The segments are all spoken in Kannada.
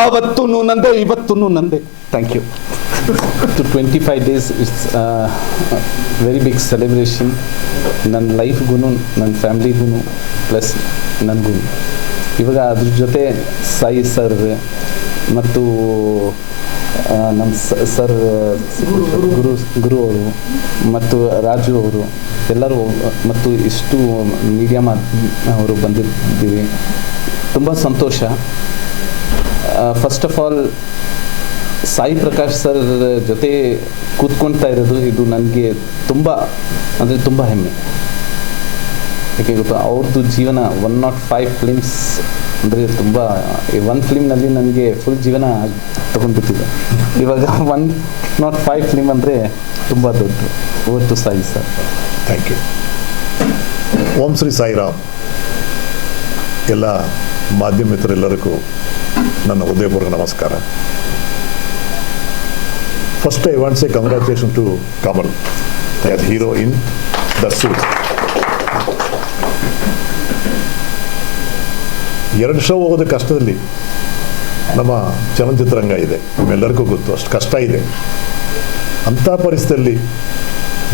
ಆವತ್ತೂ ನಂದೆ ಇವತ್ತು ನಂದೆ. Thank you to twenty five days it's very big celebration ನನ್ನ ಲೈಫ್ಗೂ ನನ್ನ ಫ್ಯಾಮ್ಲಿಗೂ ಪ್ಲಸ್ ನನಗೂ ಇವಾಗ ಅದ್ರ ಜೊತೆ ಸಾಯಿ ಸರ್ ಮತ್ತು ನಮ್ಮ ಸರ್ ಗುರು ಗುರು ಅವರು ಮತ್ತು ರಾಜು ಅವರು, ಎಲ್ಲರೂ, ಮತ್ತು ಇಷ್ಟು ಮೀಡಿಯಾ ಅವರು ಬಂದಿದ್ದೀವಿ. ತುಂಬ ಸಂತೋಷ. First of all Sai Prakash sir ಜೊತೆ ಕೂತ್ಕೊಳ್ತಾ ಇರೋದು ಇದು ನನಗೆ ತುಂಬ, ಅಂದರೆ ತುಂಬ ಹೆಮ್ಮೆ. ಯಾಕೆ ಗೊತ್ತು? ಅವ್ರದ್ದು ಜೀವನ ಒನ್ ನಾಟ್ ಫೈವ್ ಫಿಲ್ಮ್ಸ್ ಅಂದರೆ ತುಂಬ ಒನ್ ಫಿಲ್ಮ್ನಲ್ಲಿ ನನಗೆ ಫುಲ್ ಜೀವನ ತೊಗೊಂಡ್ಬಿಟ್ಟಿದೆ. ಇವಾಗ ಒನ್ ನಾಟ್ ಫೈವ್ ಫಿಲ್ಮ್ ಅಂದರೆ ತುಂಬ ದೊಡ್ಡ over Sai sir thank you Om Shri Sairam. ಎಲ್ಲ ಮಾಧ್ಯಮ ಮಿತ್ರರೆಲ್ಲರಿಗೂ ನನ್ನ ಹೃದಯಪೂರ್ವಕ ನಮಸ್ಕಾರ. First I want say congratulation to Kamal as hero in the suit ಎರಡು ಶೋ ಹೋಗೋದು ಕಷ್ಟದಲ್ಲಿ ನಮ್ಮ ಚಲನಚಿತ್ರರಂಗ ಇದೆ. ನಿಮ್ಮೆಲ್ಲರಿಗೂ ಗೊತ್ತು, ಅಷ್ಟು ಕಷ್ಟ ಇದೆ. ಅಂಥ ಪರಿಸ್ಥಿತಿಯಲ್ಲಿ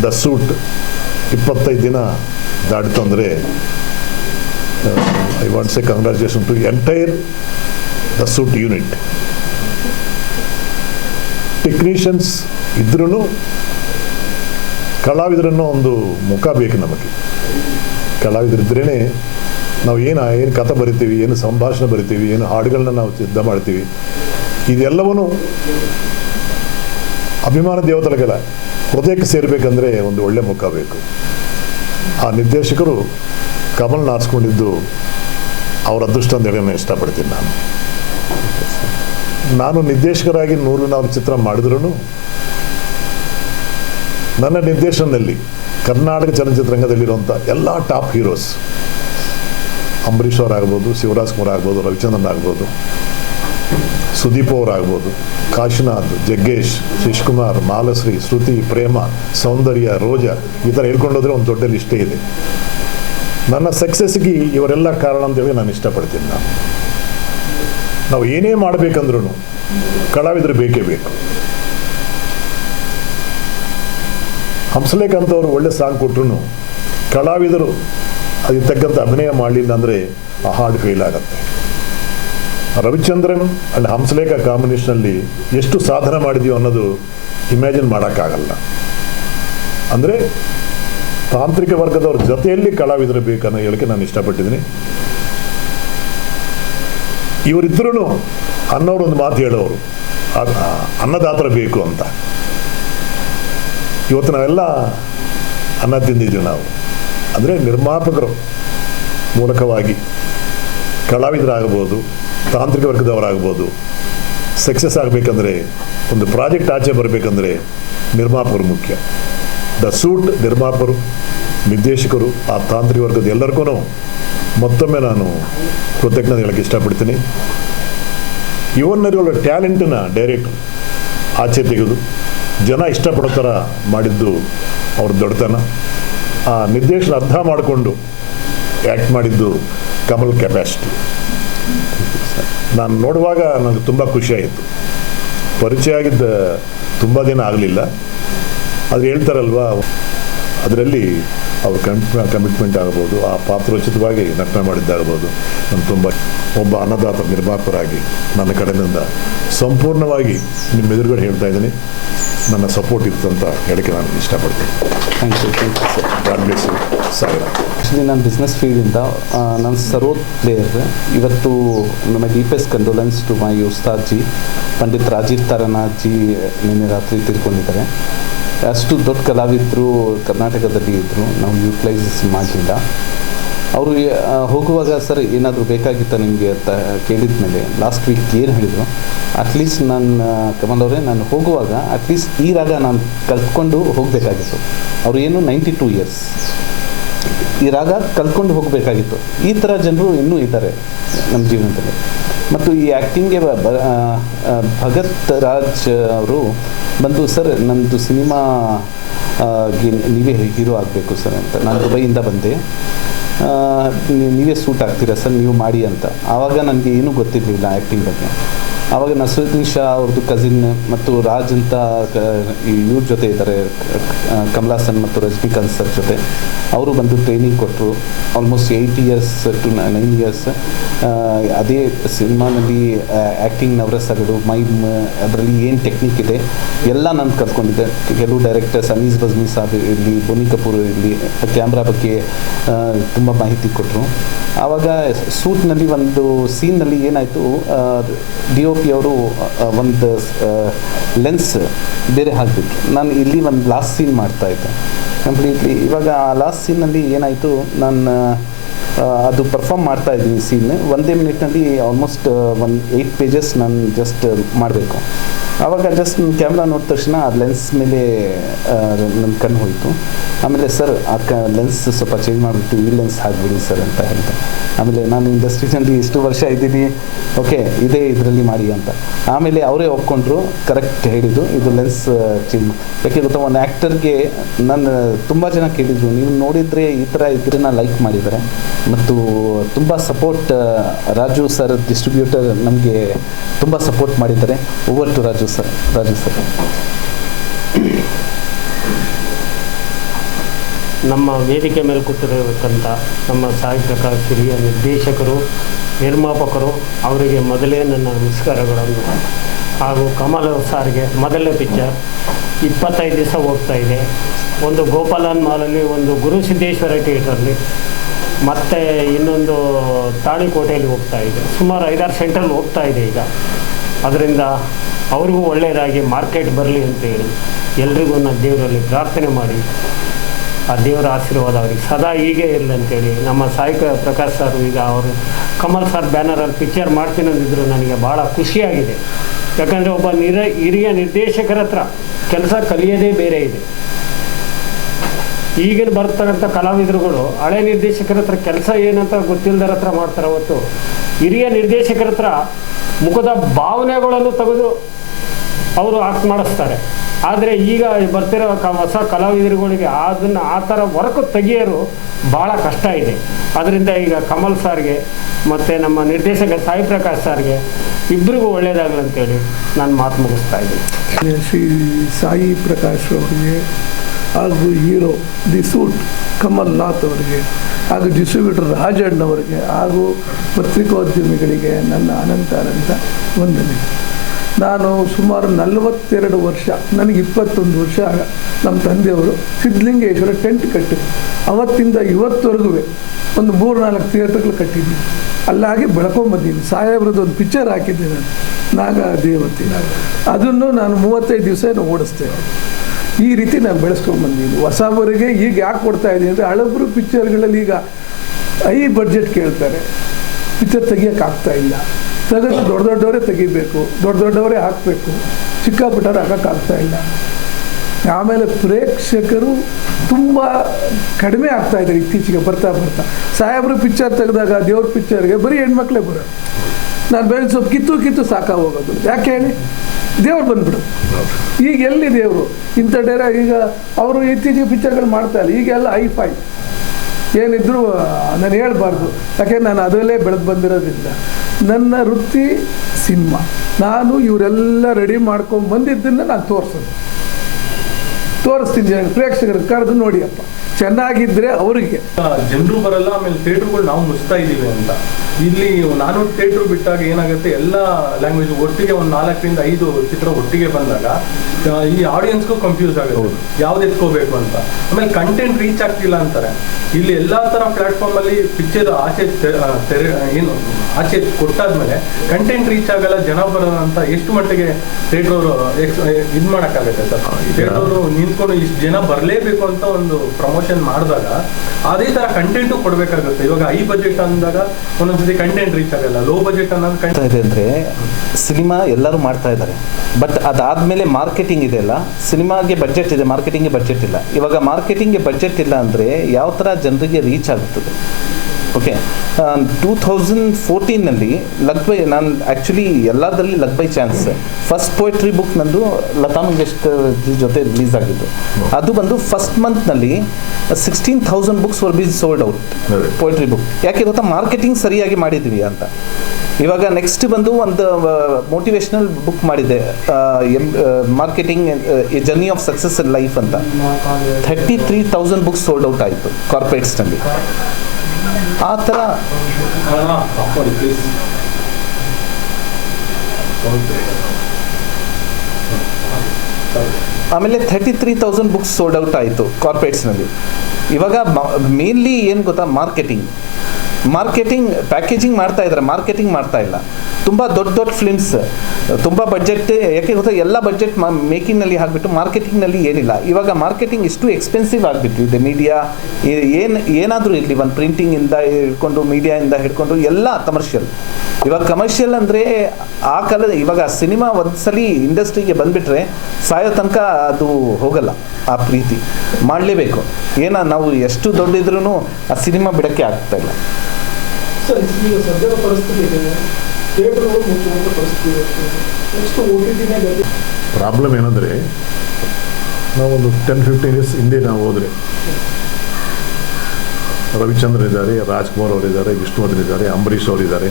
ದ ಸೂಟ್ ಇಪ್ಪತ್ತೈದು ದಿನ ದಾಟಿತು ಅಂದರೆ I want say congratulation to entire the suit unit technicians ಇದ್ರೂ ಕಲಾವಿದರನ್ನೋ ಒಂದು ಮುಖ ಬೇಕು ನಮಗೆ. ಕಲಾವಿದರಿದ್ರೇ ನಾವು ಏನು ಏನು ಕಥೆ ಬರಿತೀವಿ, ಏನು ಸಂಭಾಷಣೆ ಬರಿತೀವಿ, ಏನು ಹಾಡುಗಳನ್ನ ನಾವು ಸಿದ್ಧ ಮಾಡ್ತೀವಿ. ಇದೆಲ್ಲವೂ ಅಭಿಮಾನ ದೇವತೆಗಳ ಹೃದಯಕ್ಕೆ ಸೇರಬೇಕಂದ್ರೆ ಒಂದು ಒಳ್ಳೆ ಮುಖ ಬೇಕು. ಆ ನಿರ್ದೇಶಕರು ಕಮಲ್ನ ಆರಿಸ್ಕೊಂಡಿದ್ದು ಅವರ ಅದೃಷ್ಟ ಅಂತ ಇಷ್ಟಪಡ್ತೀನಿ ನಾನು. ನಾನು ನಿರ್ದೇಶಕರಾಗಿ ನೂರು ನಾಲ್ಕು ಚಿತ್ರ ಮಾಡಿದ್ರು ನನ್ನ ನಿರ್ದೇಶನದಲ್ಲಿ ಕರ್ನಾಟಕ ಚಲನಚಿತ್ರರಂಗದಲ್ಲಿರುವಂಥ ಎಲ್ಲ ಟಾಪ್ ಹೀರೋಸ್, ಅಂಬರೀಷ್ ಅವರಾಗ್ಬೋದು, ಶಿವರಾಜ್ ಕುಮಾರ್ ಆಗ್ಬೋದು, ರವಿಚಂದ್ರನ್ ಆಗ್ಬೋದು, ಸುದೀಪ್ ಅವರಾಗ್ಬೋದು, ಕಾಶಿನಾಥ್, ಜಗ್ಗೇಶ್ ಶಿಶುಕುಮಾರ್ ಮಾಲಶ್ರೀ, ಶ್ರುತಿ, ಪ್ರೇಮ, ಸೌಂದರ್ಯ, ರೋಜಾ ಈ ಥರ ಹೇಳ್ಕೊಂಡೋದ್ರೆ ಒಂದು ದೊಡ್ಡ ಲಿಸ್ಟೇ ಇದೆ. ನನ್ನ ಸಕ್ಸಸ್ಗೆ ಇವರೆಲ್ಲ ಕಾರಣ ಅಂತೇಳಿ ನಾನು ಇಷ್ಟಪಡ್ತೀನಿ ನಾನು. ನಾವು ಏನೇ ಮಾಡಬೇಕಂದ್ರೂ ಕಲಾವಿದರು ಬೇಕೇ ಬೇಕು. ಹಂಸಲೇಖ ಅಂತವ್ರು ಒಳ್ಳೆ ಸಾಂಗ್ ಕೊಟ್ಟರು ಕಲಾವಿದರು ಅದಕ್ಕೆ ತಕ್ಕಂಥ ಅಭಿನಯ ಮಾಡಲಿಲ್ಲ ಅಂದರೆ ಆ ಹಾಡು ಫೇಲ್ ಆಗುತ್ತೆ. ರವಿಚಂದ್ರನ್ ಅಂಡ್ ಹಂಸಲೇಖ ಕಾಂಬಿನೇಷನಲ್ಲಿ ಎಷ್ಟು ಸಾಧನೆ ಮಾಡಿದೀವಿ ಅನ್ನೋದು ಇಮ್ಯಾಜಿನ್ ಮಾಡೋಕ್ಕಾಗಲ್ಲ. ಅಂದರೆ ತಾಂತ್ರಿಕ ವರ್ಗದವ್ರ ಜೊತೆಯಲ್ಲಿ ಕಲಾವಿದರು ಬೇಕನ್ನೋ ಹೇಳಿಕೆ ನಾನು ಇಷ್ಟಪಟ್ಟಿದ್ದೀನಿ. ಇವರಿದ್ರೂ ಅನ್ನೋರು ಒಂದು ಮಾತು ಹೇಳೋರು. ಅನ್ನದಾತರ ಬೇಕು ಅಂತ. ಇವತ್ತು ನಾವೆಲ್ಲ ಅನ್ನ ತಿಂದಿದ್ದೀವಿ ನಾವು. ಅಂದರೆ ನಿರ್ಮಾಪಕರು ಮೂಲಕವಾಗಿ ಕಲಾವಿದರಾಗ್ಬೋದು, ತಾಂತ್ರಿಕ ವರ್ಗದವರಾಗ್ಬೋದು ಸಕ್ಸಸ್ ಆಗಬೇಕಂದ್ರೆ, ಒಂದು ಪ್ರಾಜೆಕ್ಟ್ ಆಚೆ ಬರಬೇಕಂದ್ರೆ ನಿರ್ಮಾಪಕರು ಮುಖ್ಯ. ದ ಸೂಟ್ ನಿರ್ಮಾಪಕರು. ನಿರ್ದೇಶಕರು, ಆ ತಾಂತ್ರಿಕ ವರ್ಗದ ಎಲ್ಲರಿಗೂ ಮತ್ತೊಮ್ಮೆ ನಾನು ಕೃತಜ್ಞತೆ ಹೇಳಕ್ಕೆ ಇಷ್ಟಪಡ್ತೀನಿ. ಇವನ್ನರಿವಳ ಟ್ಯಾಲೆಂಟನ್ನ ಡೈರೆಕ್ಟ್ ಆಚೆ ತೆಗೆದು ಜನ ಇಷ್ಟಪಡೋ ಥರ ಮಾಡಿದ್ದು ಅವ್ರ ದೊಡ್ಡತನ. ಆ ನಿರ್ದೇಶನ ಅರ್ಥ ಮಾಡಿಕೊಂಡು ಆ್ಯಕ್ಟ್ ಮಾಡಿದ್ದು ಕಮಲ್ ಕೆಪಾಸಿಟಿ ನಾನು ನೋಡುವಾಗ ನನಗೆ ತುಂಬ ಖುಷಿಯಾಯಿತು ಪರಿಚಯ ಆಗಿದ್ದ ತುಂಬ ದಿನ ಆಗಲಿಲ್ಲ. ಆದರೆ ಹೇಳ್ತಾರಲ್ವಾ, ಅದರಲ್ಲಿ ಅವ್ರ ಕಮ್ ಕಮಿಟ್ಮೆಂಟ್ ಆಗ್ಬೋದು ಆ ಪಾತ್ರೋಚಿತವಾಗಿ ನಟನೆ ಮಾಡಿದ್ದಾಗ್ಬೋದು ನಾನು ತುಂಬ ಒಬ್ಬ ಅನ್ನದಾತ ನಿರ್ಮಾಪಕರಾಗಿ ನನ್ನ ಕಡೆಯಿಂದ ಸಂಪೂರ್ಣವಾಗಿ ನಿಮ್ಮ ಎದುರುಗಡೆ ಹೇಳ್ತಾ ಇದ್ದೀನಿ. ನನ್ನ ಸಪೋರ್ಟ್ ಇತ್ತು ಅಂತ ಹೇಳಕ್ಕೆ ನಾನು ಇಷ್ಟಪಡ್ತೀನಿ. ಥ್ಯಾಂಕ್ ಯು ಥ್ಯಾಂಕ್ ಸರ್ ಸಾವಿರ ಆ್ಯಕ್ಚುಲಿ ನಾನು ಬಿಸ್ನೆಸ್ ಫೀಲ್ಡಿಂದ ನಾನು ಸರೋದ್ ಪ್ಲೇಯರ್ ಇವತ್ತು ನಮ್ಮ deepest condolence to my Ustad ji Pandit Rajeev Taranath ji ನಿನ್ನೆ ರಾತ್ರಿ ತಿಳ್ಕೊಂಡಿದ್ದಾರೆ ಅಷ್ಟು ದೊಡ್ಡ ಕಲಾವಿದರು, ಕರ್ನಾಟಕದಲ್ಲಿ ಇದ್ದರು ನಾವು ಯೂಟಿಲೈಸ್ ಮಾಡಲಿಲ್ಲ. ಅವರು ಹೋಗುವಾಗ ಸರ್, ಏನಾದರೂ ಬೇಕಾಗಿತ್ತಾ ನಿಮಗೆ ಅಂತ ಕೇಳಿದ ಮೇಲೆ ಲಾಸ್ಟ್ ವೀಕ್ ಏನು ಹೇಳಿದರು ಅಟ್ಲೀಸ್ಟ್ ನಾನು ಕಮಲ್ ಅವರೇ, ನಾನು ಹೋಗುವಾಗ ಅಟ್ಲೀಸ್ಟ್ ಈ ರಾಗ ನಾನು ಕಲ್ತ್ಕೊಂಡು ಹೋಗಬೇಕಾಗಿತ್ತು. ಅವರು ಏನು ನೈಂಟಿ ಟೂ ಇಯರ್ಸ್ ಈ ರಾಗ ಕಲ್ತ್ಕೊಂಡು ಹೋಗಬೇಕಾಗಿತ್ತು. ಈ ಥರ ಜನರು ಇನ್ನೂ ಇದ್ದಾರೆ ನಮ್ಮ ಜೀವನದಲ್ಲಿ. ಮತ್ತು ಈ ಆ್ಯಕ್ಟಿಂಗ್ಗೆ ಭಗತ್ ರಾಜ್ ಅವರು ಬಂದು, ಸರ್ ನಮ್ಮದು ಸಿನಿಮಾ ಗೆ ನೀವೇ ಹೀರೋ ಆಗಬೇಕು, ಸರ್, ಅಂತ. ನಾನು ದುಬೈಯಿಂದ ಬಂದೆ. ನೀವೇ ಸೂಟ್ ಆಗ್ತೀರಾ, ಸರ್, ನೀವು ಮಾಡಿ ಅಂತ. ಆವಾಗ ನನಗೆ ಏನೂ ಗೊತ್ತಿರಲಿಲ್ಲ ಆ್ಯಕ್ಟಿಂಗ್ ಬಗ್ಗೆ. ಆವಾಗ ನಸರುದ್ದೀನ್ ಶಾ ಅವ್ರದ್ದು ಕಸಿನ್ ಮತ್ತು ರಾಜ್ ಅಂತ ಇವ್ರ ಜೊತೆ ಇದ್ದಾರೆ ಕಮಲಾಸನ್ ಮತ್ತು ರಜನಿಕಾಂತ್ ಸರ್ ಜೊತೆ. ಅವರು ಬಂದು ಟ್ರೈನಿಂಗ್ ಕೊಟ್ಟರು almost eight years to nine years ಅದೇ ಸಿನಿಮಾನಲ್ಲಿ ಆ್ಯಕ್ಟಿಂಗ್ ನವರಸಗಳು ಮೈಮ್ ಅದರಲ್ಲಿ ಏನು ಟೆಕ್ನಿಕ್ ಇದೆ, ಎಲ್ಲ ನಾನು ಕಲ್ತ್ಕೊಂಡಿದ್ದೆ ಕೆಲವು ಡೈರೆಕ್ಟರ್ಸ್ ಅನೀಸ್ ಬಜ್ಮಿ ಸಾಬ್ ಇರಲಿ, ಬೋನಿ ಕಪೂರ್ ಇರಲಿ ಕ್ಯಾಮ್ರಾ ಬಗ್ಗೆ ತುಂಬ ಮಾಹಿತಿ ಕೊಟ್ಟರು ಆವಾಗ ಸೂಟ್ನಲ್ಲಿ ಒಂದು ಸೀನ್ನಲ್ಲಿ ಏನಾಯಿತು ಡಿ ಒ ಅವರು ಒಂದು ಲೆನ್ಸ್ ಬೇರೆ ಹಾಕಿಬಿಟ್ರು. ನಾನು ಇಲ್ಲಿ ಒಂದು ಲಾಸ್ಟ್ ಸೀನ್ ಮಾಡ್ತಾ ಇದ್ದೆ. ಕಂಪ್ಲೀಟ್ಲಿ ಇವಾಗ ಆ ಲಾಸ್ಟ್ ಸೀನಲ್ಲಿ ಏನಾಯಿತು, ನಾನು ಅದು ಪರ್ಫಾರ್ಮ್ ಮಾಡ್ತಾ ಇದ್ದೀನಿ ಸೀನ್ ಒಂದೇ ಮಿನಿಟ್ನಲ್ಲಿ ಆಲ್ಮೋಸ್ಟ್ ಒಂದು ಏಯ್ಟ್ ಪೇಜಸ್ ನಾನು ಜಸ್ಟ್ ಮಾಡಬೇಕು. ಆವಾಗ ಜಸ್ಟ್ ಕ್ಯಾಮ್ರಾ ನೋಡಿದ ತಕ್ಷಣ ಆ ಲೆನ್ಸ್ ಮೇಲೆ ನನ್ನ ಕಣ್ಣು ಹೋಯಿತು. ಆಮೇಲೆ ಸರ್ ಆ ಕ ಲೆನ್ಸ್ ಸ್ವಲ್ಪ ಚೇಂಜ್ ಮಾಡಿಬಿಟ್ಟು ಈ ಲೆನ್ಸ್ ಹಾಕ್ಬಿಡಿ ಸರ್ ಅಂತ ಹೇಳಿದೆ. ಆಮೇಲೆ ನಾನು ಇಂಡಸ್ಟ್ರೀನಲ್ಲಿ ಇಷ್ಟು ವರ್ಷ ಇದ್ದೀನಿ. ಓಕೆ ಇದೇ ಇದರಲ್ಲಿ ಮಾಡಿ ಅಂತ. ಆಮೇಲೆ ಅವರೇ ಒಪ್ಕೊಂಡ್ರು ಕರೆಕ್ಟ್ ಹೇಳಿದ್ದು, ಇದು ಲೆನ್ಸ್ ಚೇಂಜ್ ಯಾಕೆ ಗೊತ್ತಾ, ಒಂದು ಆ್ಯಕ್ಟರ್ಗೆ ನಾನು ತುಂಬ ಜನ ಕೇಳಿದ್ರು, ನೀವು ನೋಡಿದರೆ ಈ ಥರ ಇದ್ರನ್ನ ಲೈಕ್ ಮಾಡಿದ್ದಾರೆ ಮತ್ತು ತುಂಬ ಸಪೋರ್ಟ್ ರಾಜು ಸರ್ ಡಿಸ್ಟ್ರಿಬ್ಯೂಟರ್ ನಮಗೆ ತುಂಬ ಸಪೋರ್ಟ್ ಮಾಡಿದ್ದಾರೆ. Over to Raju. Sir Raju sir ನಮ್ಮ ವೇದಿಕೆ ಮೇಲೆ ಕೂತಿರತಕ್ಕಂಥ ನಮ್ಮ ಸಾಹಿತ್ಯಕ ಹಿರಿಯ ನಿರ್ದೇಶಕರು, ನಿರ್ಮಾಪಕರು, ಅವರಿಗೆ ಮೊದಲೇ ನನ್ನ ನಮಸ್ಕಾರಗಳನ್ನು. ಹಾಗೂ ಕಮಲ ಸಾರಿಗೆ ಮೊದಲನೇ ಪಿಕ್ಚರ್ ಇಪ್ಪತ್ತೈದು ದಿವಸ ಹೋಗ್ತಾ ಇದೆ. ಒಂದು ಗೋಪಾಲನ್ ಮಾಲಲ್ಲಿ ಒಂದು ಗುರು ಸಿದ್ದೇಶ್ವರ ಥಿಯೇಟ್ರಲ್ಲಿ ಮತ್ತು ಇನ್ನೊಂದು ತಾಳಿಕೋಟೆಯಲ್ಲಿ ಹೋಗ್ತಾ ಇದೆ. ಸುಮಾರು ಐದಾರು ಸೆಂಟ್ರಲ್ಲಿ ಹೋಗ್ತಾ ಇದೆ ಈಗ. ಅದರಿಂದ ಅವ್ರಿಗೂ ಒಳ್ಳೆಯದಾಗಿ ಮಾರ್ಕೆಟ್ ಬರಲಿ ಅಂತೇಳಿ ಎಲ್ರಿಗೂ ನಾನು ದೇವರಲ್ಲಿ ಪ್ರಾರ್ಥನೆ ಮಾಡಿ. ಆ ದೇವರ ಆಶೀರ್ವಾದ ಅವ್ರಿಗೆ. ಸದಾ ಹೀಗೆ ಇರಲಿ ಅಂತೇಳಿ ನಮ್ಮ ಸಾಯಿಕ ಪ್ರಕಾಶ್ ಸರ್ ಈಗ ಅವರು ಕಮಲ್ ಸರ್ ಬ್ಯಾನರಲ್ಲಿ ಪಿಕ್ಚರ್ ಮಾಡ್ತೀನಿ ಅಂದಿದ್ರು ನನಗೆ ಭಾಳ ಖುಷಿಯಾಗಿದೆ. ಯಾಕಂದರೆ ಒಬ್ಬ ನಿರ, ಹಿರಿಯ ನಿರ್ದೇಶಕರ ಹತ್ರ ಕೆಲಸ ಕಲಿಯೋದೇ ಬೇರೆ ಇದೆ. ಈಗಿನ ಬರ್ತಕ್ಕಂಥ ಕಲಾವಿದರುಗಳು ಹಳೆ ನಿರ್ದೇಶಕರ ಹತ್ರ ಕೆಲಸ ಏನಂತ ಗೊತ್ತಿಲ್ಲದರ ಹತ್ರ ಮಾಡ್ತಾರೆ ಅವತ್ತು. ಹಿರಿಯ ನಿರ್ದೇಶಕರ ಹತ್ರ ಮುಖದ ಭಾವನೆಗಳನ್ನು ತೆಗೆದು ಅವರು ಆಕ್ಟ್ ಮಾಡಿಸ್ತಾರೆ. ಆದರೆ ಈಗ ಬರ್ತಿರೋ ಕ ಹೊಸ ಕಲಾವಿದರುಗಳಿಗೆ ಅದನ್ನು ಆ ಥರ ವರ್ಕ್ ತೆಗೆಯೋರು ಭಾಳ ಕಷ್ಟ ಇದೆ. ಅದರಿಂದ ಈಗ ಕಮಲ್ ಸಾರ್ಗೆ ಮತ್ತು ನಮ್ಮ ನಿರ್ದೇಶಕ ಸಾಯಿ ಪ್ರಕಾಶ್ ಸಾರ್ಗೆ ಇಬ್ಬರಿಗೂ ಒಳ್ಳೆಯದಾಗಲಿ ಅಂತೇಳಿ ನಾನು ಮಾತು ಮುಗಿಸ್ತಾ ಇದ್ದೀನಿ. ಶ್ರೀ ಸಾಯಿ ಪ್ರಕಾಶ್ ಅವರಿಗೆ ಹಾಗೂ hero the suit Kamal Nath ಅವರಿಗೆ ಹಾಗೂ ಡಿಸ್ಟ್ರಿಬ್ಯೂಟರ್ ರಾಜಣ್ಣವರಿಗೆ ಹಾಗೂ ಪತ್ರಿಕೋದ್ಯಮಿಗಳಿಗೆ ನನ್ನ ಅನಂತ ಅನಂತ ವಂದನೆ ನಾನು ಸುಮಾರು ನಲವತ್ತೆರಡು ವರ್ಷ, ನನಗೆ ಇಪ್ಪತ್ತೊಂದು ವರ್ಷ ಆಗ ನಮ್ಮ ತಂದೆಯವರು ಸಿದ್ಧಲಿಂಗೇಶ್ವರ ಟೆಂಟ್ ಕಟ್ಟಿದ್ರು. ಅವತ್ತಿಂದ ಇವತ್ತವರೆಗೂ ಒಂದು ಮೂರು ನಾಲ್ಕು ಥಿಯೇಟರ್ಗಳು ಕಟ್ಟಿದ್ದೀನಿ ಅಲ್ಲಾಗಿ ಬೆಳ್ಕೊಂಬಂದಿದ್ದೀನಿ ಸಾಹೇಬ್ರದ್ದು ಒಂದು ಪಿಕ್ಚರ್ ಹಾಕಿದ್ದೆ ನಾನು. ನಾಗ ದೇವತೆ ಅದನ್ನು ನಾನು ಮೂವತ್ತೈದು ದಿವಸ ಓಡಿಸ್ತೇವೆ ಈ ರೀತಿ ನಾನು ಬೆಳೆಸ್ಕೊಂಬಂದಿದ್ದೀನಿ ಹೊಸಬರಿಗೆ ಈಗ ಯಾಕೆ ಕೊಡ್ತಾ ಇದ್ದೀನಿ ಅಂದರೆ ಹಳಬ್ರು ಪಿಕ್ಚರ್ಗಳಲ್ಲಿ ಈಗ ಐ ಬಡ್ಜೆಟ್ ಕೇಳ್ತಾರೆ. ಪಿಕ್ಚರ್ ತೆಗಿಯೋಕ್ಕಾಗ್ತಾ ಇಲ್ಲ. ತೆಗೆದು ದೊಡ್ಡ ದೊಡ್ಡವರೇ ತೆಗಿಬೇಕು, ದೊಡ್ಡ ದೊಡ್ಡವರೇ ಹಾಕಬೇಕು. ಚಿಕ್ಕ ಪುಟ್ಟರು ಹಾಕೋಕ್ಕಾಗ್ತಾ ಇಲ್ಲ. ಆಮೇಲೆ ಪ್ರೇಕ್ಷಕರು ತುಂಬ ಕಡಿಮೆ ಆಗ್ತಾ ಇದ್ದಾರೆ ಇತ್ತೀಚೆಗೆ ಬರ್ತಾ ಬರ್ತಾ. ಸಾಹೇಬ್ರು ಪಿಕ್ಚರ್ ತೆಗೆದಾಗ, ದೇವ್ರ ಪಿಕ್ಚರ್ಗೆ ಬರೀ ಹೆಣ್ಮಕ್ಳೇ ಬರೋದು. ನಾನು ಬೆಳೆ ಸ್ವಲ್ಪ ಕಿತ್ತು ಕಿತ್ತು ಸಾಕ ಹೋಗೋದು ಯಾಕೆ ಹೇಳಿ? ದೇವ್ರು ಬಂದ್ಬಿಡು. ಈಗ ಎಲ್ಲಿ ದೇವರು? ಇಂಥ ಡೇರ ಈಗ ಅವರು ಇತ್ತೀಚೆಗೆ ಪಿಕ್ಚರ್ಗಳು ಮಾಡ್ತಾ ಇಲ್ಲ. ಈಗೆಲ್ಲ ಐ ಫೈ ಏನಿದ್ರು ನಾನು ಹೇಳಬಾರ್ದು. ಯಾಕೆಂದ್ರೆ ನಾನು ಅದರಲ್ಲೇ ಬೆಳೆದು ಬಂದಿರೋದ್ರಿಂದ. ನನ್ನ ವೃತ್ತಿ ಸಿನಿಮಾ. ನಾನು ಇವರೆಲ್ಲ ರೆಡಿ ಮಾಡ್ಕೊಂಡು ಬಂದಿದ್ದನ್ನು ನಾನು ತೋರಿಸೋದು. ತೋರಿಸ್ತೀನಿ ಜನ ಪ್ರೇಕ್ಷಕರು ಕರೆದು ನೋಡಿಯಪ್ಪ. ಚೆನ್ನಾಗಿದ್ರೆ ಅವರಿಗೆ. ಜನರು ಬರಲ್ಲ, ಆಮೇಲೆ ಥಿಯೇಟರ್ಗಳು ನಾವು ಮುಚ್ತಾ ಇದ್ದೀವಿ ಅಂತ. ಇಲ್ಲಿ ನಾನು ಥಿಯೇಟರ್ ಬಿಟ್ಟಾಗ ಏನಾಗುತ್ತೆ ಎಲ್ಲ ಲ್ಯಾಂಗ್ವೇಜ್ ಒಟ್ಟಿಗೆ ಒಂದು ನಾಲ್ಕರಿಂದ ಐದು ಚಿತ್ರ ಒಟ್ಟಿಗೆ ಬಂದಾಗ ಈ ಆಡಿಯನ್ಸ್ಗೂ ಕನ್ಫ್ಯೂಸ್ ಆಗುತ್ತೆ. ಯಾವ್ದು ಎತ್ಕೋಬೇಕು ಅಂತ. ಆಮೇಲೆ ಕಂಟೆಂಟ್ ರೀಚ್ ಆಗ್ತಿಲ್ಲ ಅಂತಾರೆ. ಇಲ್ಲಿ ಎಲ್ಲಾ ತರ ಪ್ಲಾಟ್ಫಾರ್ಮ್ ಅಲ್ಲಿ ಪಿಕ್ಚರ್ ಆಚೆ ತೆರೆ ಏನು ಆಚೆ ಕೊಟ್ಟಾದ್ಮೇಲೆ ಕಂಟೆಂಟ್ ರೀಚ್ ಆಗಲ್ಲ ಜನ ಬರೋಲ್ಲ ಅಂತ ಎಷ್ಟು ಮಟ್ಟಿಗೆ ಥಿಯೇಟರ್ ಅವರು ಇದು ಮಾಡಕ್ಕಾಗತ್ತೆ ಸರ್? ಥಿಯೇಟರ್ ಅವರು ನಿಂತ್ಕೊಂಡು ಇಷ್ಟು ಜನ ಬರಲೇಬೇಕು ಅಂತ ಒಂದು ಪ್ರಮೋಷನ್ ಮಾಡಿದಾಗ ಅದೇ ತರ ಕಂಟೆಂಟು ಕೊಡಬೇಕಾಗುತ್ತೆ. ಇವಾಗ ಐ ಬಜೆಟ್ ಅಂದಾಗ ಒಂದೊಂದ್ಸತಿ ಕಂಟೆಂಟ್ ಲೋ ಬಜೆಟ್ ಅನ್ನೋದು ಕಾಣ್ತಾ ಇದೆ ಅಂದರೆ ಸಿನಿಮಾ ಎಲ್ಲರೂ ಮಾಡ್ತಾ ಇದ್ದಾರೆ. ಬಟ್ ಅದಾದಮೇಲೆ ಮಾರ್ಕೆಟಿಂಗ್ ಇದೆ ಅಲ್ಲ ಸಿನಿಮಾಗೆ ಬಜೆಟ್ ಇದೆ ಮಾರ್ಕೆಟಿಂಗ್ಗೆ ಬಜೆಟ್ ಇಲ್ಲ. ಇವಾಗ ಮಾರ್ಕೆಟಿಂಗ್ಗೆ ಬಜೆಟ್ ಇಲ್ಲ ಅಂದರೆ ಯಾವ ಥರ ಜನರಿಗೆ ರೀಚ್ ಆಗುತ್ತದೆ? ಓಕೆ ಟೂ ತೌಸಂಡ್ ಫೋರ್ಟೀನಲ್ಲಿ ಲಕ್ ಬೈ ನಾನು actually ಎಲ್ಲದರಲ್ಲಿ luck by chance. First poetry book ನಂದು ಲತಾ ಮಂಗೇಶ್ಕರ್ ಜಿ ಜೊತೆ ರಿಲೀಸ್ ಆಗಿದ್ದು. ಅದು ಬಂದು first ಮಂತ್ನಲ್ಲಿ sixteen thousand books were be sold out poetry poetry book ಯಾಕೆ ಗೊತ್ತಾ? ಮಾರ್ಕೆಟಿಂಗ್ ಸರಿಯಾಗಿ ಮಾಡಿದ್ವಿ ಅಂತ. ಇವಾಗ ನೆಕ್ಸ್ಟ್ ಬಂದು ಒಂದು ಮೋಟಿವೇಶನಲ್ ಬುಕ್ ಮಾಡಿದೆ. Marketing a journey of success in life ಅಂತ. Thirty three thousand books sold out ಆಯಿತು ಕಾರ್ಪೊರೇಟ್ಸ್ನಲ್ಲಿ ಆ ಥರ. ಆಮೇಲೆ thirty three thousand books sold out ಆಯಿತು ಕಾರ್ಪೊರೇಟ್ಸ್ನಲ್ಲಿ ಇವಾಗ ಮೇನ್ಲಿ ಏನು ಗೊತ್ತಾ? ಮಾರ್ಕೆಟಿಂಗ್ ಮಾರ್ಕೆಟಿಂಗ್ ಪ್ಯಾಕೇಜಿಂಗ್ ಮಾಡ್ತಾ ಇದ್ದಾರೆ. ಮಾರ್ಕೆಟಿಂಗ್ ಮಾಡ್ತಾ ಇಲ್ಲ. ತುಂಬ ದೊಡ್ಡ ದೊಡ್ಡ ಫಿಲ್ಮ್ಸ್ ತುಂಬ ಬಜೆಟ್ ಯಾಕೆ ಗೊತ್ತಾ, ಎಲ್ಲ ಬಜೆಟ್ ಮೇಕಿಂಗ್ನಲ್ಲಿ ಹಾಕ್ಬಿಟ್ಟು ಮಾರ್ಕೆಟಿಂಗ್ನಲ್ಲಿ ಏನಿಲ್ಲ. ಇವಾಗ ಮಾರ್ಕೆಟಿಂಗ್ ಇಷ್ಟು ಎಕ್ಸ್ಪೆನ್ಸಿವ್ ಆಗಿಬಿಟ್ಟಿದೆ ಮೀಡಿಯಾ ಏನು, ಏನಾದರೂ ಇರಲಿ, ಒಂದು ಪ್ರಿಂಟಿಂಗಿಂದ ಹಿಡ್ಕೊಂಡು ಮೀಡಿಯಾಯಿಂದ ಹಿಡ್ಕೊಂಡು, ಎಲ್ಲ ಕಮರ್ಷಿಯಲ್ ಇವಾಗ ಕಮರ್ಷಿಯಲ್ ಅಂದರೆ ಆ ಕಾಲದ, ಇವಾಗ ಸಿನಿಮಾ ಒಂದ್ಸಲಿ ಇಂಡಸ್ಟ್ರಿಗೆ ಬಂದುಬಿಟ್ರೆ ಸಾಯೋ ತನಕ ಅದು ಹೋಗಲ್ಲ, ಆ ಪ್ರೀತಿ. ಮಾಡಲೇಬೇಕು. ಏನ, ನಾವು ಎಷ್ಟು ದೊಡ್ಡಿದ್ರೂ ಆ ಸಿನಿಮಾ ಬಿಡೋಕ್ಕೆ ಆಗ್ತಾ ಇಲ್ಲ. ಪ್ರಾಬ್ಲಮ್ ಏನಂದರೆ, ನಾವೊಂದು ಟೆನ್ ಫಿಫ್ಟೀನ್ ಇಯರ್ಸ್ ಹಿಂದೆ ನಾವು ಹೋದರೆ ರವಿಚಂದ್ರ ಇದ್ದಾರೆ, ರಾಜ್ಕುಮಾರ್ ಅವರಿದ್ದಾರೆ ವಿಷ್ಣುವರ್ಧನ್ ಇದ್ದಾರೆ, ಅಂಬರೀಷ್ ಅವರಿದ್ದಾರೆ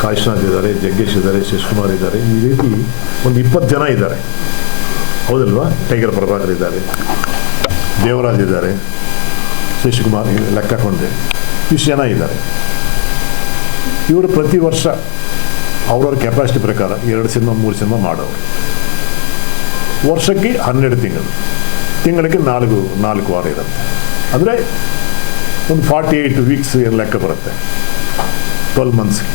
ಕಾಶಿನಾಥ್ ಇದ್ದಾರೆ, ಜಗ್ಗೇಶ್ ಇದ್ದಾರೆ, ಶಶಿಕುಮಾರ್ ಇದ್ದಾರೆ, ಈ ರೀತಿ ಒಂದು ಇಪ್ಪತ್ತು ಜನ ಇದ್ದಾರೆ. ಹೌದಲ್ವಾ? ಟೈಗರ್ ಪ್ರಭಾಕರ್ ಇದ್ದಾರೆ, ದೇವರಾಜ್ ಇದ್ದಾರೆ, ಶಶಿಕುಮಾರ್ ಇವ್- ಲೆಕ್ಕ ಕೊಂಡೆ ಇಷ್ಟು ಜನ ಇದ್ದಾರೆ. ಇವರು ಪ್ರತಿ ವರ್ಷ ಅವ್ರವ್ರ ಕೆಪಾಸಿಟಿ ಪ್ರಕಾರ ಎರಡು ಸಿನಿಮಾ, ಮೂರು ಸಿನಿಮಾ ಮಾಡೋರು. ವರ್ಷಕ್ಕೆ ಹನ್ನೆರಡು ತಿಂಗಳು. ತಿಂಗಳಿಗೆ ನಾಲ್ಕು ನಾಲ್ಕು ವಾರ ಇರುತ್ತೆ. ಅಂದರೆ ಒಂದು ಫಾರ್ಟಿ ಏಯ್ಟ್ ವೀಕ್ಸ್ ಲೆಕ್ಕ ಬರುತ್ತೆ. ಟ್ವೆಲ್ ಮಂತ್ಸ್ಗೆ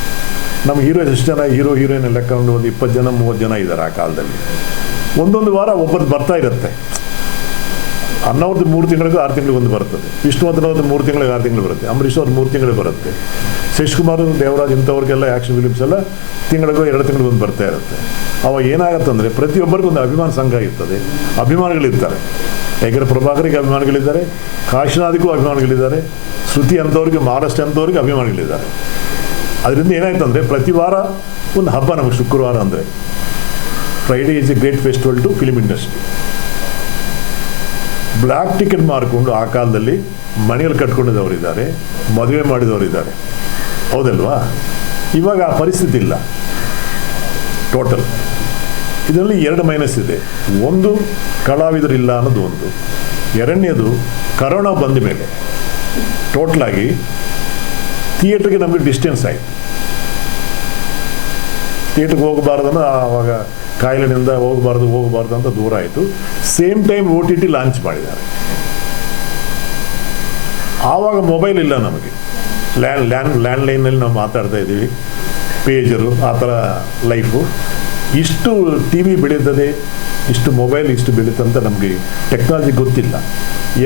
ನಮ್ಮ ಹೀರೋ ಎಷ್ಟು ಜನ ಹೀರೋ ಹೀರೋಯಿನ್ ಲೆಕ್ಕ ಒಂದು ಒಂದು ಇಪ್ಪತ್ತು ಜನ, ಮೂವತ್ತು ಜನ ಇದ್ದಾರೆ ಆ ಕಾಲದಲ್ಲಿ. ಒಂದೊಂದು ವಾರ ಒಬ್ಬರು ಬರ್ತಾ ಇರುತ್ತೆ. ಅನ್ನೋರ್ದು ಮೂರು ತಿಂಗಳಿಗೂ ಆರು ತಿಂಗಳಿಗೆ ಒಂದು ಬರ್ತದೆ. ವಿಷ್ಣುವರ್ಧನ್ ಅವ್ರದ್ದು ಮೂರು ತಿಂಗಳಿಗೆ ಆರು ತಿಂಗಳು ಬರುತ್ತೆ. ಅಂಬರೀಷ್ ಅವ್ರದ್ದು ಮೂರು ತಿಂಗಳು ಬರುತ್ತೆ. ಶಶಿಕುಮಾರ್, ದೇವರಾಜ್ ಇಂಥವ್ರಿಗೆಲ್ಲ ಆ್ಯಕ್ಷನ್ ಫಿಲಿಮ್ಸ್ ಎಲ್ಲ ತಿಂಗಳಿಗೂ ಎರಡು ತಿಂಗಳಿಗೆ ಒಂದು ಬರ್ತಾ ಇರುತ್ತೆ. ಅವಾಗ ಏನಾಗುತ್ತಂದರೆ ಪ್ರತಿಯೊಬ್ಬರಿಗೂ ಒಂದು ಅಭಿಮಾನ ಸಂಘ ಇರ್ತದೆ. ಅಭಿಮಾನಿಗಳಿರ್ತಾರೆ. ಯಾಕಂದರೆ ಪ್ರಭಾಕರಿಗೆ ಅಭಿಮಾನಿಗಳಿದ್ದಾರೆ, ಕಾಶಿನಾಥಿಗೂ ಅಭಿಮಾನಿಗಳಿದ್ದಾರೆ, ಶ್ರುತಿ ಅಂಥವ್ರಿಗೆ ಮಹಾರಾಷ್ಟ್ರ ಅಂಥವ್ರಿಗೆ ಅಭಿಮಾನಿಗಳಿದ್ದಾರೆ. ಅದರಿಂದ ಏನಾಯ್ತು ಅಂದರೆ ಪ್ರತಿ ವಾರ ಒಂದು ಹಬ್ಬ ನಮಗೆ ಶುಕ್ರವಾರ ಅಂದರೆ Friday is a great festival to film industry black ticket ಮಾರ್ಕೊಂಡು ಆ ಕಾಲದಲ್ಲಿ ಮನೆಯಲ್ಲಿ ಕಟ್ಕೊಂಡಿದ್ದವರಿದ್ದಾರೆ ಮದುವೆ ಮಾಡಿದವರಿದ್ದಾರೆ. ಹೌದಲ್ವಾ? ಇವಾಗ ಆ ಪರಿಸ್ಥಿತಿ ಇಲ್ಲ. ಟೋಟಲ್ ಇದರಲ್ಲಿ ಎರಡು ಮೈನಸ್ ಇದೆ. ಒಂದು, ಕಲಾವಿದರಿಲ್ಲ ಅನ್ನೋದು ಒಂದು. ಎರಡನೇದು, ಕರೋನಾ ಬಂದ ಮೇಲೆ ಟೋಟಲಾಗಿ ಥಿಯೇಟ್ರಿಗೆ ನಮಗೆ ಡಿಸ್ಟೆನ್ಸ್ ಆಯಿತು. ಥಿಯೇಟ್ರಿಗೆ ಹೋಗಬಾರ್ದನ್ನು ಆವಾಗ ಕಾಯಿಲೆನಿಂದ ಹೋಗಬಾರ್ದು ಹೋಗಬಾರ್ದು ಅಂತ ದೂರ ಆಯಿತು. Same time O T T launch ಮಾಡಿದ್ದಾರೆ. ಆವಾಗ ಮೊಬೈಲ್ ಇಲ್ಲ ನಮಗೆ. ಲ್ಯಾಂಡ್ ಲ್ಯಾಂಡ್ ಲ್ಯಾಂಡ್ಲೈನಲ್ಲಿ ನಾವು ಮಾತಾಡ್ತಾ ಇದ್ದೀವಿ. ಪೇಜರು, ಆ ಥರ ಲೈಫು ಇಷ್ಟು ಟಿ ವಿ ಬೆಳೀತದೆ ಇಷ್ಟು ಮೊಬೈಲ್ ಇಷ್ಟು ಬೆಳೀತಂತ ನಮಗೆ ಟೆಕ್ನಾಲಜಿ ಗೊತ್ತಿಲ್ಲ.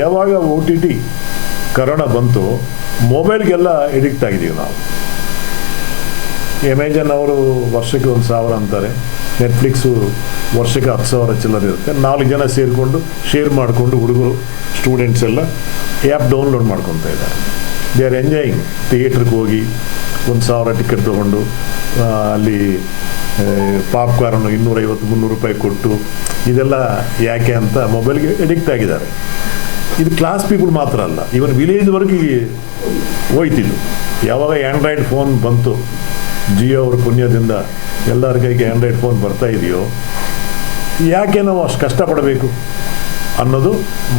ಯಾವಾಗ ಓ ಟಿ ಟಿ ಕರೋನಾ ಬಂತು ಮೊಬೈಲ್ಗೆಲ್ಲ ಎಡಿಕ್ಟ್ ಆಗಿದ್ದೀವಿ ನಾವು. ಅಮೆಜಾನ್ ಅವರು ವರ್ಷಕ್ಕೆ ಒಂದು ಸಾವಿರ ಅಂತಾರೆ. ನೆಟ್ಫ್ಲಿಕ್ಸು ವರ್ಷಕ್ಕೆ ಹತ್ತು ಸಾವಿರ ಚಿಲ್ಲರ್ ಇರುತ್ತೆ. ನಾಲ್ಕು ಜನ ಸೇರಿಕೊಂಡು ಶೇರ್ ಮಾಡಿಕೊಂಡು ಹುಡುಗರು ಸ್ಟೂಡೆಂಟ್ಸ್ ಎಲ್ಲ ಆ್ಯಪ್ ಡೌನ್ಲೋಡ್ ಮಾಡ್ಕೊತಾ ಇದ್ದಾರೆ. ದೇ ಆರ್ ಎಂಜಾಯಿಂಗ್ ಥಿಯೇಟ್ರಿಗೆ ಹೋಗಿ ಒಂದು ಸಾವಿರ ಟಿಕೆಟ್ ತೊಗೊಂಡು ಅಲ್ಲಿ ಪಾಪ್ಕಾರ್ನು ಇನ್ನೂರೈವತ್ತು ಮುನ್ನೂರು ರೂಪಾಯಿ ಕೊಟ್ಟು ಇದೆಲ್ಲ ಯಾಕೆ ಅಂತ ಮೊಬೈಲ್ಗೆ ಎಡಿಕ್ಟ್ ಆಗಿದ್ದಾರೆ. ಇದು ಕ್ಲಾಸ್ ಪೀಪಲ್ ಮಾತ್ರ ಅಲ್ಲ ಇವನ್ ವಿಲೇಜ್ವರೆಗೆ ಹೋಯ್ತಿದ್ದು ಯಾವಾಗ ಆ್ಯಂಡ್ರಾಯ್ಡ್ ಫೋನ್ ಬಂತು ಜಿಯೋ ಅವ್ರ ಪುಣ್ಯದಿಂದ ಎಲ್ಲರ ಕೈಗೆ ಆ್ಯಂಡ್ರಾಯ್ಡ್ ಫೋನ್ ಬರ್ತಾ ಇದೆಯೋ, ಯಾಕೆ ನಾವು ಅಷ್ಟು ಕಷ್ಟಪಡಬೇಕು ಅನ್ನೋದು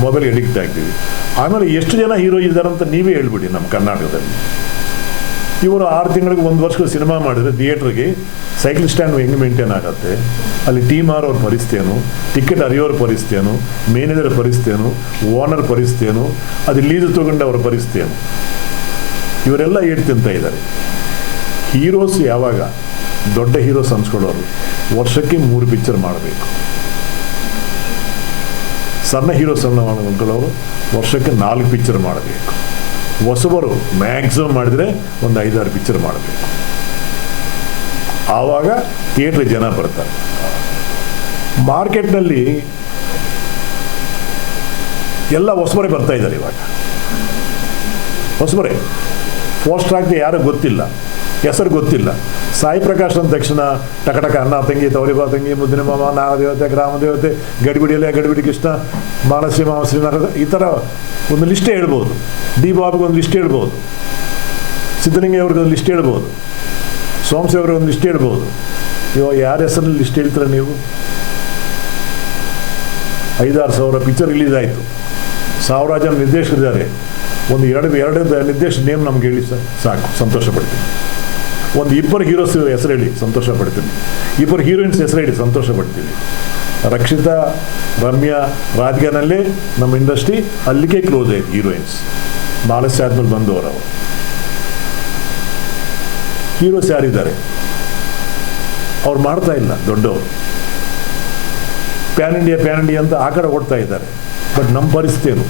ಮೊಬೈಲ್ಗೆ ಎಡಿಕ್ಟ್ ಆಗ್ತೀವಿ. ಆಮೇಲೆ ಎಷ್ಟು ಜನ ಹೀರೋ ಇದ್ದಾರೆ ಅಂತ ನೀವೇ ಹೇಳ್ಬಿಡಿ ನಮ್ಮ ಕರ್ನಾಟಕದಲ್ಲಿ. ಇವರು ಆರು ತಿಂಗಳಿಗೆ ಒಂದು ವರ್ಷಕ್ಕೆ ಸಿನಿಮಾ ಮಾಡಿದ್ರೆ ಥಿಯೇಟ್ರಿಗೆ ಸೈಕಲ್ ಸ್ಟ್ಯಾಂಡ್ ಹೆಂಗೆ ಮೇಂಟೈನ್ ಆಗುತ್ತೆ? ಅಲ್ಲಿ ಟೀಮ್ ಮಾರೋರ ಪರಿಸ್ಥಿತಿಯೇನು ಟಿಕೆಟ್ ಅರಿಯೋರ ಪರಿಸ್ಥಿತಿಯೇನು ಮೇನೇಜರ್ ಪರಿಸ್ಥಿತಿಯೇನು ಓನರ್ ಪರಿಸ್ಥಿತಿಯೇನು ಅದು ಲೀಸು ತಗೊಂಡವರ ಪರಿಸ್ಥಿತಿಯೇನು ಇವರೆಲ್ಲ ಏಟ್ ತಿಂತ ಇದ್ದಾರೆ. ಹೀರೋಸ್ ಯಾವಾಗ ದೊಡ್ಡ ಹೀರೋಸ್ ಅನ್ಸ್ಕೊಳ್ಳೋರು ವರ್ಷಕ್ಕೆ ಮೂರು ಪಿಕ್ಚರ್ ಮಾಡಬೇಕು. ಸಣ್ಣ ಹೀರೋಸ್ ಅನ್ಕೊಳ್ಳೋರು ವರ್ಷಕ್ಕೆ ನಾಲ್ಕು ಪಿಕ್ಚರ್ ಮಾಡಬೇಕು. ಹೊಸಬರು ಮ್ಯಾಕ್ಸಿಮಮ್ ಮಾಡಿದರೆ ಒಂದು ಐದಾರು ಪಿಕ್ಚರ್ ಮಾಡಬೇಕು. ಆವಾಗ ಥಿಯೇಟ್ರ್ ಜನ ಬರ್ತಾರೆ. ಮಾರ್ಕೆಟ್ನಲ್ಲಿ ಎಲ್ಲ ಹೊಸಬರೇ ಬರ್ತಾ ಇದ್ದಾರೆ ಇವಾಗ. ಹೊಸಬರೇ ಪೋಸ್ಟ್ ಹಾಕ್ದೆ ಯಾರು ಗೊತ್ತಿಲ್ಲ, ಹೆಸರು ಗೊತ್ತಿಲ್ಲ. ಸಾಯಿ ಪ್ರಕಾಶ್ ಅಂದ ತಕ್ಷಣ ಟಕಟಕ ಅಣ್ಣ ತಂಗಿ ತವರಿಬಾ ತಂಗಿ ಮುದ್ದಿನ ಮಾಮ ನಾಗದೇವತೆ ಗ್ರಾಮ ದೇವತೆ ಗಡಿಬಿಡಿಯಲ್ಲೇ ಗಡಿಬಿಡಿ ಕೃಷ್ಣ ಮಾನಸಿ ಶ್ರೀ ಶ್ರೀನಾಥ ಈ ಥರ ಒಂದು ಲಿಸ್ಟ್ ಹೇಳ್ಬೋದು. ಡಿ ಬಾಬಿಗೆ ಒಂದು ಲಿಸ್ಟ್ ಹೇಳ್ಬೋದು. ಸಿದ್ದಲಿಂಗ ಅವ್ರಿಗೆ ಒಂದು ಲಿಸ್ಟ್ ಹೇಳ್ಬೋದು. ಸೋಮಸಿ ಅವ್ರಿಗೆ ಒಂದು ಲಿಸ್ಟ್ ಹೇಳ್ಬೋದು. ಇವಾಗ ಯಾರ ಹೆಸರಲ್ಲಿ ಲಿಸ್ಟ್ ಹೇಳ್ತೀರ ನೀವು? ಐದಾರು ಸಾವಿರ ಪಿಕ್ಚರ್ ರಿಲೀಸ್ ಆಯಿತು. ಸಾವಿರ ಜನ ನಿರ್ದೇಶಕರಿದ್ದಾರೆ. ಒಂದು ಎರಡು ಎರಡು ನಿರ್ದೇಶ ನೇಮ್ ನಮ್ಗೆ ಹೇಳಿ ಸರ್. ಸಾಕು ಸಂತೋಷ ಪಡ್ತೀನಿ ಒಂದು ಇಬ್ಬರು ಹೀರೋಸ್ ಹೆಸರು ಹೇಳಿ ಸಂತೋಷ ಪಡ್ತೀನಿ. ಇಬ್ಬರು ಹೀರೋಯಿನ್ಸ್ ಹೆಸರು ಹೇಳಿ ಸಂತೋಷ ಪಡ್ತೀವಿ ರಕ್ಷಿತಾ, ರಮ್ಯಾ ರಾಧಿಕಾನಲ್ಲೇ ನಮ್ಮ ಇಂಡಸ್ಟ್ರಿ ಅಲ್ಲಿಗೆ ಕ್ಲೋಸ್ ಆಯ್ತು ಹೀರೋಯಿನ್ಸ್ ಮಾಲಸ್ಯ ಆದ್ಮೇಲೆ ಬಂದವರು ಅವರು. ಹೀರೋಸ್ ಯಾರಿದ್ದಾರೆ? ಅವ್ರು ಮಾಡ್ತಾ ಇಲ್ಲ, ದೊಡ್ಡವರು. ಪ್ಯಾನ್ ಇಂಡಿಯಾ ಪ್ಯಾನ್ ಇಂಡಿಯಾ ಅಂತ ಆ ಕಡೆ ಓಡ್ತಾ ಇದ್ದಾರೆ. ಬಟ್ ನಮ್ಮ ಪರಿಸ್ಥಿತಿ ಏನು?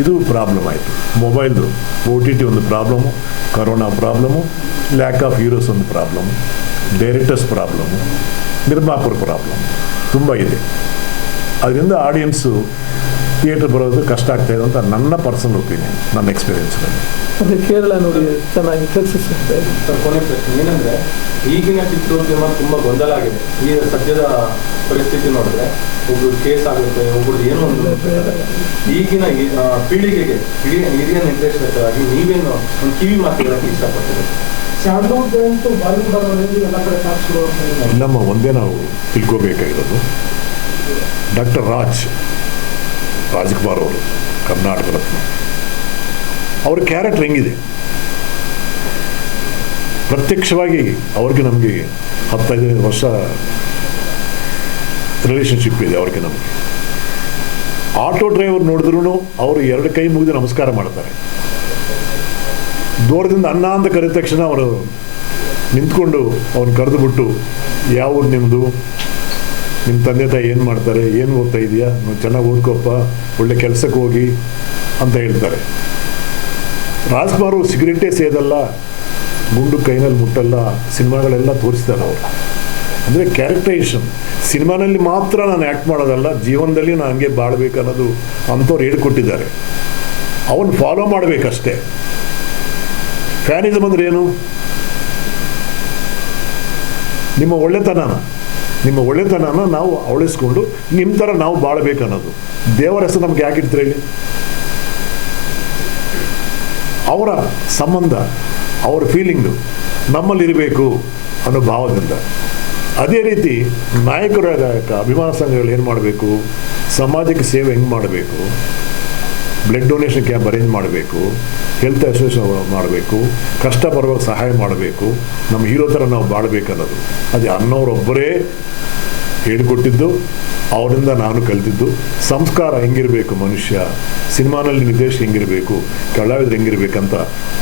ಇದು ಪ್ರಾಬ್ಲಮ್ ಆಯಿತು. ಮೊಬೈಲ್ದು ಓ ಟಿ ಟಿ ಒಂದು problem corona problem lack of heroes ಒಂದು ಪ್ರಾಬ್ಲಮು ಡೈರೆಕ್ಟರ್ಸ್ ಪ್ರಾಬ್ಲಮು ನಿರ್ಮಾಪರ ಪ್ರಾಬ್ಲಮ್ ತುಂಬ ಇದೆ. ಅದರಿಂದ ಆಡಿಯನ್ಸು ಥಿಯೇಟ್ರ್ ಬರೋದು ಕಷ್ಟ ಆಗ್ತಾ ಇದೆ ಅಂತ ನನ್ನ ಪರ್ಸನಲ್ ಒಪಿನಿಯನ್ ನನ್ನ ಎಕ್ಸ್ಪೀರಿಯನ್ಸ್ ಅದೇ ಕೇರಳ ನೋಡಿ ಚೆನ್ನಾಗಿ ಸಕ್ಸಸ್ ಆಗ್ತಾ ಇದೆ. ಸರ್ ಕೊನೆ ಪ್ರಶ್ನೆ ಏನಂದ್ರೆ ಈಗಿನ ಚಿತ್ರೋದ್ಯಮ ತುಂಬಾ ಗೊಂದಲ ಆಗಿದೆ. ಈ ಸದ್ಯದ ಪರಿಸ್ಥಿತಿ ನೋಡಿದ್ರೆ ಒಬ್ರು ಕೇಸ್ ಆಗುತ್ತೆ ಒಬ್ರು ಏನೋ ಒಂದು ಈಗಿನ ಪೀಳಿಗೆಗೆ ಹಿರಿಯ ಹಿರಿಯ ನಿರ್ದೇಶಕರಾಗಿ ನೀವೇನು ಒಂದು ಕಿವಿ ಮಾತು ಹೇಳಕ್ಕೆ ಇಷ್ಟಪಡ್ತೀರಿ ನಮ್ಮ ಒಂದೇ ನಾವು ತಿಳ್ಕೋಬೇಕಾಗಿರೋದು. ಡಾಕ್ಟರ್ ರಾಜ್ ರಾಜ್ಕುಮಾರ್ ಅವರು, ಕರ್ನಾಟಕ ರತ್ನ. ಅವ್ರ ಕ್ಯಾರೆಕ್ಟರ್ ಹೆಂಗಿದೆ? ಪ್ರತ್ಯಕ್ಷವಾಗಿ ಅವ್ರಿಗೆ ನಮಗೆ ಹತ್ತೈದು ವರ್ಷ ರಿಲೇಷನ್ಶಿಪ್ ಇದೆ ಅವ್ರಿಗೆ ನಮಗೆ. ಆಟೋ ಡ್ರೈವರ್ ನೋಡಿದ್ರು ಅವರು ಎರಡು ಕೈ ಮುಗಿದು ನಮಸ್ಕಾರ ಮಾಡ್ತಾರೆ. ದೂರದಿಂದ ಅನ್ನ ಅಂತ ಕರೆದ ತಕ್ಷಣ ಅವರು ನಿಂತ್ಕೊಂಡು ಅವ್ನು ಕರೆದು ಬಿಟ್ಟು ಯಾವ ನಿಮ್ಮ ತಂದೆ ತಾಯಿ ಏನು ಮಾಡ್ತಾರೆ, ಏನು ಓದ್ತಾ ಇದೆಯಾ? ಚೆನ್ನಾಗಿ ಓದ್ಕೋಪ್ಪ, ಒಳ್ಳೆ ಕೆಲಸಕ್ಕೆ ಹೋಗಿ ಅಂತ ಹೇಳ್ತಾರೆ. ರಾಜ್ಕುಮಾರು ಸಿಗರೇಟೇ ಸೇದಲ್ಲ, ಗುಂಡು ಕೈನಲ್ಲಿ ಮುಟ್ಟಲ್ಲ, ಸಿನಿಮಾಗಳೆಲ್ಲ ತೋರಿಸ್ತಾರೆ ಅವರು. ಅಂದರೆ ಕ್ಯಾರೆಕ್ಟರೈಸೇಷನ್ ಸಿನಿಮಾನಲ್ಲಿ ಮಾತ್ರ ನಾನು ಆ್ಯಕ್ಟ್ ಮಾಡೋದಲ್ಲ, ಜೀವನದಲ್ಲಿ ನಾನು ಹಂಗೆ ಬಾಳ್ಬೇಕು ಅನ್ನೋದು ಅಂಥವ್ರು ಹೇಳ್ಕೊಟ್ಟಿದ್ದಾರೆ. ಅವನು ಫಾಲೋ ಮಾಡಬೇಕಷ್ಟೇ. ಫ್ಯಾನಿಸಮ್ ಅಂದ್ರೆ ಏನು? ನಿಮ್ಮ ಒಳ್ಳೆತನನ. ನಿಮ್ಮ ಒಳ್ಳೆತನನ ನಾವು ಅವಳಿಸ್ಕೊಂಡು ನಿಮ್ಮ ಥರ ನಾವು ಬಾಳಬೇಕನ್ನೋದು. ದೇವರ ಹೆಸರು ನಮ್ಗೆ ಯಾಕೆ ಇಡ್ತೀರ ಹೇಳಿ? ಅವರ ಸಂಬಂಧ, ಅವರ ಫೀಲಿಂಗು ನಮ್ಮಲ್ಲಿರಬೇಕು ಅನ್ನೋ ಭಾವದಿಂದ. ಅದೇ ರೀತಿ ನಾಯಕರ ಅಭಿಮಾನ ಸಂಘಗಳು ಏನು ಮಾಡಬೇಕು? ಸಮಾಜಕ್ಕೆ ಸೇವೆ ಹೆಂಗೆ ಮಾಡಬೇಕು? ಬ್ಲಡ್ ಡೊನೇಷನ್ ಕ್ಯಾಂಪ್ ಅರೇಂಜ್ ಮಾಡಬೇಕು ಹೆಲ್ತ್ ಅಸೋಸಿಯೇಷನ್ ಮಾಡಬೇಕು ಕಷ್ಟ ಬರುವಾಗ ಸಹಾಯ ಮಾಡಬೇಕು, ನಮ್ಮ ಹೀರೋ ಥರ ನಾವು ಬಾಳ್ಬೇಕನ್ನೋದು ಅದೇ ಅನ್ನೋರೊಬ್ಬರೇ ಹೇಳಿಕೊಟ್ಟಿದ್ದು, ಅವರಿಂದ ನಾನು ಕಲಿತಿದ್ದು. ಸಂಸ್ಕಾರ ಹೆಂಗಿರಬೇಕು ಮನುಷ್ಯ, ಸಿನಿಮಾನಲ್ಲಿ ನಿರ್ದೇಶ ಹೆಂಗಿರಬೇಕು, ಕಲಾವಿದ್ರು ಹೆಂಗಿರ್ಬೇಕಂತ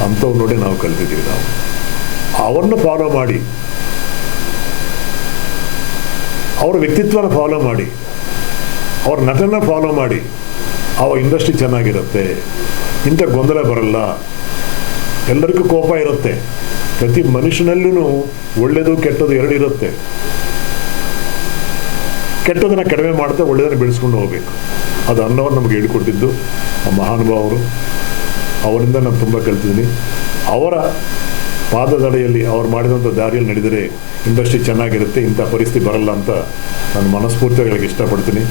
ಅಂಥವ್ರು ನೋಡಿ ನಾವು ಕಲ್ತಿದ್ದೀವಿ ನಾವು. ಅವ್ರನ್ನ ಫಾಲೋ ಮಾಡಿ. ಅವ್ರ ವ್ಯಕ್ತಿತ್ವನ ಫಾಲೋ ಮಾಡಿ. ಅವ್ರ ನಟನ ಫಾಲೋ ಮಾಡಿ. ಅವ ಇಂಡಸ್ಟ್ರಿ ಚೆನ್ನಾಗಿರುತ್ತೆ. ಇಂಥ ಗೊಂದಲ ಬರಲ್ಲ. ಎಲ್ಲರಿಗೂ ಕೋಪ ಇರುತ್ತೆ. ಪ್ರತಿ ಮನುಷ್ಯನಲ್ಲೂ ಒಳ್ಳೆಯದು ಕೆಟ್ಟದು ಎರಡು ಇರುತ್ತೆ. ಕೆಟ್ಟದನ್ನು ಕಡಿಮೆ ಮಾಡ್ತಾ ಒಳ್ಳೆಯದನ್ನು ಬೆಳೆಸ್ಕೊಂಡು ಹೋಗಬೇಕು. ಅದು ಅನ್ನೋರು ನಮಗೆ ಹೇಳಿಕೊಟ್ಟಿದ್ದು, ಆ ಮಹಾನುಭಾವರು ಅವರಿಂದ ನಾನು ತುಂಬ ಕಲ್ತಿದ್ದೀನಿ. ಅವರ ಪಾದದಡೆಯಲ್ಲಿ ಅವ್ರು ಮಾಡಿದಂಥ ದಾರಿಯಲ್ಲಿ ನಡೆದರೆ ಇಂಡಸ್ಟ್ರಿ ಚೆನ್ನಾಗಿರುತ್ತೆ, ಇಂಥ ಪರಿಸ್ಥಿತಿ ಬರಲ್ಲ ಅಂತ ನಾನು ಮನಸ್ಫೂರ್ತಿಯಾಗಿ ಇಷ್ಟಪಡ್ತೀನಿ.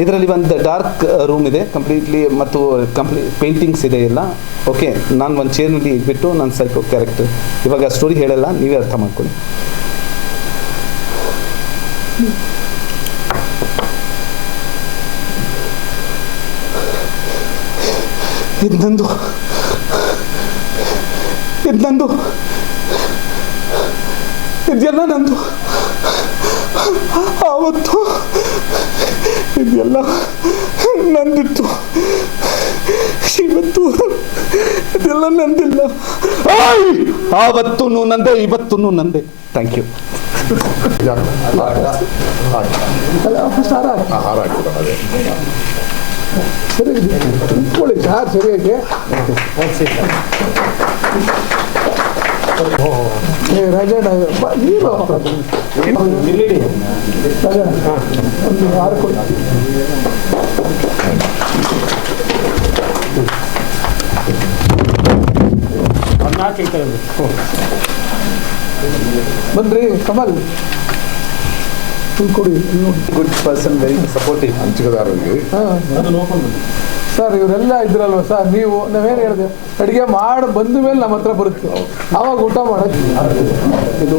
ಇದರಲ್ಲಿ ಒಂದು ಡಾರ್ಕ್ ರೂಮ್ ಇದೆ ಕಂಪ್ಲೀಟ್ಲಿ ಮತ್ತು ಕಂಪ್ಲೀಟ್ ಪೇಂಟಿಂಗ್ಸ್ ಇದೆ ಎಲ್ಲ. ಓಕೆ ನಾನು ಒಂದು ಚೇರ್ನಲ್ಲಿ ಇಟ್ಬಿಟ್ಟು ನಾನು ಸೈಕೋ ಕ್ಯಾರೆಕ್ಟರ್ ಇವಾಗ ಸ್ಟೋರಿ ಹೇಳಲ್ಲ, ನೀವೇ ಅರ್ಥ ಮಾಡ್ಕೊಳ್ಳಿ. ಇದು ನಂದು ಇದು ನಂದು. ಇದೆಲ್ಲ ನಂದು ಆವತ್ತು ಇದೆಲ್ಲ ನಂದಿತ್ತು. ಇವತ್ತು ಇದೆಲ್ಲ ನಂದಿಲ್ಲ. ಆಯ್! ಆವತ್ತೂ ನಂದೆ ಇವತ್ತು ನಂದೆ. ಥ್ಯಾಂಕ್ ಯು ಸಾರ್ ಸರಿಯಾಗಿ. ராஜா ஹீரோ ராஜா ಒಂದು ವಾರ ಕೊಡಿ ಬನ್ರಿ ಕಮಲ್ ಕೊಡಿ ಗುಡ್ ಪರ್ಸನ್ ವೆರಿ ಸಪೋರ್ಟಿವ್ ಹಂಚಿಕೆದಾರರಿಗೆ ಹಾಂ ಅದನ್ನು ನೋಡ್ಕೊಂಡು ಮಾಡಿ ಸರ್, ಇವರೆಲ್ಲ ಇದ್ರಲ್ವ ಸರ್? ನೀವು, ನಾವೇನು ಹೇಳಿದೆ? ಅಡುಗೆ ಮಾಡಿ ಬಂದ ಮೇಲೆ ನಮ್ಮ ಹತ್ರ ಬರುತ್ತೆ. ಆವಾಗ ಊಟ ಮಾಡಕ್ಕೆ ಇದು